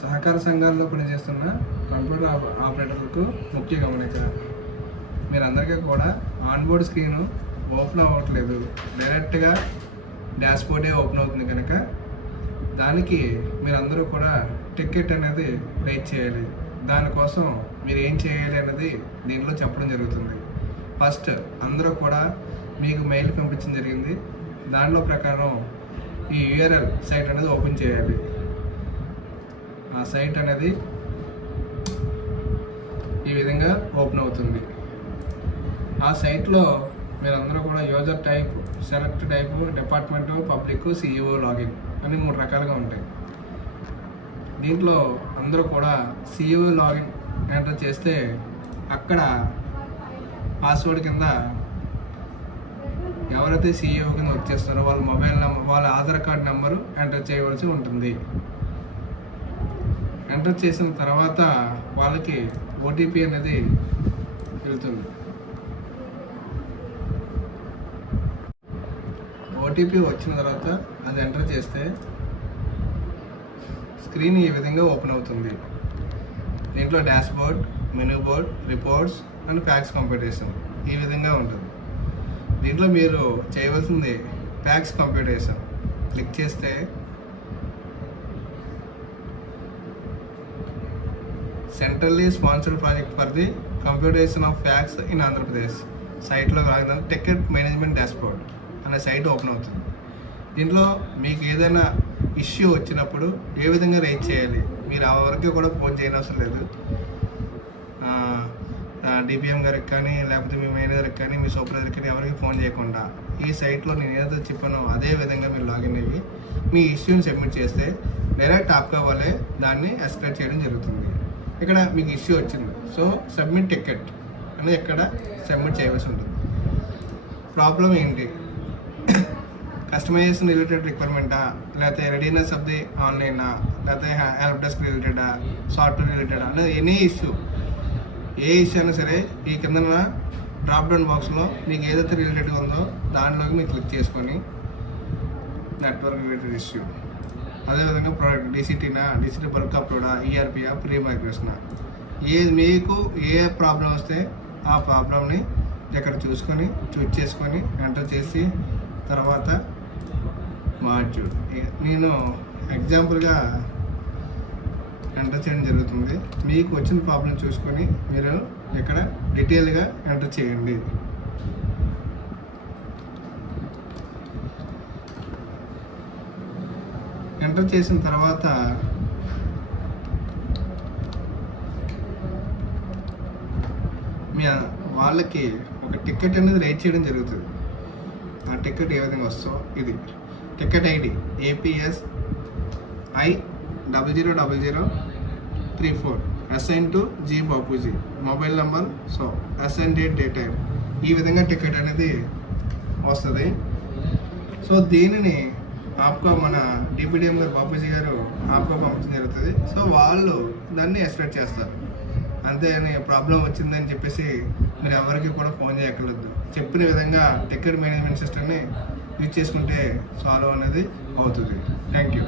సహకార సంఘాల్లో పనిచేస్తున్న కంప్యూటర్ ఆపరేటర్లకు ముఖ్య గమనిక. మీరందరికీ కూడా ఆన్బోర్డ్ స్క్రీన్ ఓపెన్ అవ్వట్లేదు, డైరెక్ట్గా డాష్బోర్డే ఓపెన్ అవుతుంది కనుక దానికి మీరందరూ కూడా టికెట్ అనేది రైట్ చేయాలి. దానికోసం మీరు ఏం చేయాలి అనేది దీంట్లో చెప్పడం జరుగుతుంది. ఫస్ట్ అందరూ కూడా మీకు మెయిల్ పంపించడం జరిగింది. దానిలో ప్రకారం ఈ యూఆర్ఎల్ సైట్ అనేది ఓపెన్ చేయాలి. ఆ సైట్ అనేది ఈ విధంగా ఓపెన్ అవుతుంది. ఆ సైట్లో మీరందరూ కూడా user type, select type, department, public, CEO login అని 3 రకాలుగా ఉంటాయి. దీంట్లో అందరూ కూడా సిఇఓ లాగిన్ ఎంటర్ చేస్తే అక్కడ పాస్వర్డ్ కింద ఎవరైతే సిఇఓ కింద వచ్చేస్తారో వాళ్ళ మొబైల్ నెంబర్, వాళ్ళ ఆధార్ కార్డ్ నెంబరు ఎంటర్ చేయవలసి ఉంటుంది. ఎంటర్ చేసిన తర్వాత వాళ్ళకి ఓటీపీ అనేది వెళ్తుంది. ఓటీపీ వచ్చిన తర్వాత అది ఎంటర్ చేస్తే స్క్రీన్ ఈ విధంగా ఓపెన్ అవుతుంది. దీంట్లో dashboard, menu board, reports and facts computation ఈ విధంగా ఉంటుంది. దీంట్లో మీరు చేయవలసింది ఫ్యాక్స్ కంప్యూటేషన్ క్లిక్ చేస్తే centrally sponsored project for the computation of facts in Andhra Pradesh సైట్లో రాగానే టికెట్ మేనేజ్మెంట్ డాష్బోర్డ్ అనే సైట్ ఓపెన్ అవుతుంది. దీంట్లో మీకు ఏదైనా ఇష్యూ వచ్చినప్పుడు ఏ విధంగా రైజ్ చేయాలి, మీరు ఆ వరకు కూడా ఫోన్ చేయనవసరం లేదు. డిపిఎం గారికి కానీ, లేకపోతే మీ మేనేజర్కి కానీ, మీ సూపర్వైజర్కి కానీ ఎవరికి ఫోన్ చేయకుండా ఈ సైట్లో నేను ఏదైతే చెప్పానో అదే విధంగా మీరు లాగిన్ అయ్యి మీ ఇష్యూని సబ్మిట్ చేస్తే డైరెక్ట్ ఆప్కా వాళ్ళే దాన్ని ఎస్కలేట్ చేయడం జరుగుతుంది. ఇక్కడ మీకు ఇష్యూ వచ్చింది, సో సబ్మిట్ టికెట్ అనేది ఇక్కడ సబ్మిట్ చేయవలసి ఉంటుంది. ప్రాబ్లం ఏంటి, కస్టమైజేషన్ రిలేటెడ్ రిక్వైర్మెంటా, లేకపోతే రెడీనెస్ ఆఫ్ ది ఆన్లైనా, లేకపోతే హెల్ప్ డెస్క్ రిలేటెడా, సాఫ్ట్వేర్ రిలేటెడా అనేది ఎనీ ఇష్యూ, ఏ ఇష్యూ అయినా సరే ఈ కింద డ్రాప్ డౌన్ బాక్స్లో మీకు ఏదైతే రిలేటెడ్గా ఉందో దానిలోకి మీరు క్లిక్ చేసుకొని నెట్వర్క్ రిలేటెడ్ ఇష్యూ, అదేవిధంగా ప్రోడక్ట్ డిసిటీనా, డిసిటీ బల్క్ అప్లోడా, ఈఆర్పియా, ప్రీ మైగ్రేషనా, మీకు ఏ ప్రాబ్లం వస్తే ఆ ప్రాబ్లమ్ని ఇక్కడ చూసుకొని చూస్ చేసుకొని ఎంటర్ చేసి తర్వాత మాడ్యూల్ నేను ఎగ్జాంపుల్గా ఎంటర్ చేయడం జరుగుతుంది. మీకు వచ్చిన ప్రాబ్లం చూసుకొని మీరు ఇక్కడ డీటెయిల్గా ఎంటర్ చేయండి. ఎంటర్ చేసిన తర్వాత వాళ్ళకి ఒక టికెట్ అనేది రైట్ చేయడం జరుగుతుంది. ఆ టికెట్ ఏ విధంగా వస్తుందో ఇది ticket ID APS I000034 assign to G Bapuji, mobile number, so assign date, day time, ఈ విధంగా టికెట్ అనేది వస్తుంది. సో దీనిని ఆప్కో మన డిపిడిఎం గారు, బాపూజీ గారు ఆప్కో పంపించడం జరుగుతుంది. సో వాళ్ళు దాన్ని ఎక్స్పెక్ట్ చేస్తారు. అంతే అని ప్రాబ్లం వచ్చిందని చెప్పేసి మీరు ఎవరికి కూడా ఫోన్ చేయక్కర్లేదు. చెప్పిన విధంగా టికెట్ మేనేజ్మెంట్ సిస్టమ్ని యూజ్ చేసుకుంటే సాల్వ్ అనేది అవుతుంది. Thank you.